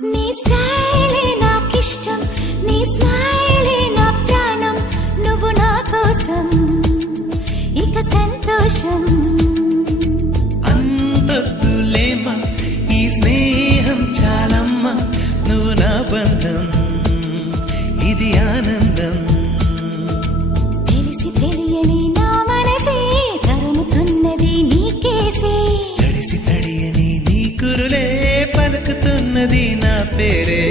నీ స్టైలే నాకిష్టం, నీ స్మైలే నా ప్రాణం, నువ్వు నా కోసం ఇక సంతోషం. అంతొద్దులేమా ఈ స్నేహం చాలమ్మా, నువ్వు నా బంధం ఇది ఆనందం. తెలిసి తెలియని నా మనసే తరుముతున్నది నీకేసే, తడిసి తడియని నీ కురులే పలుకుతున్నది నా పేరే.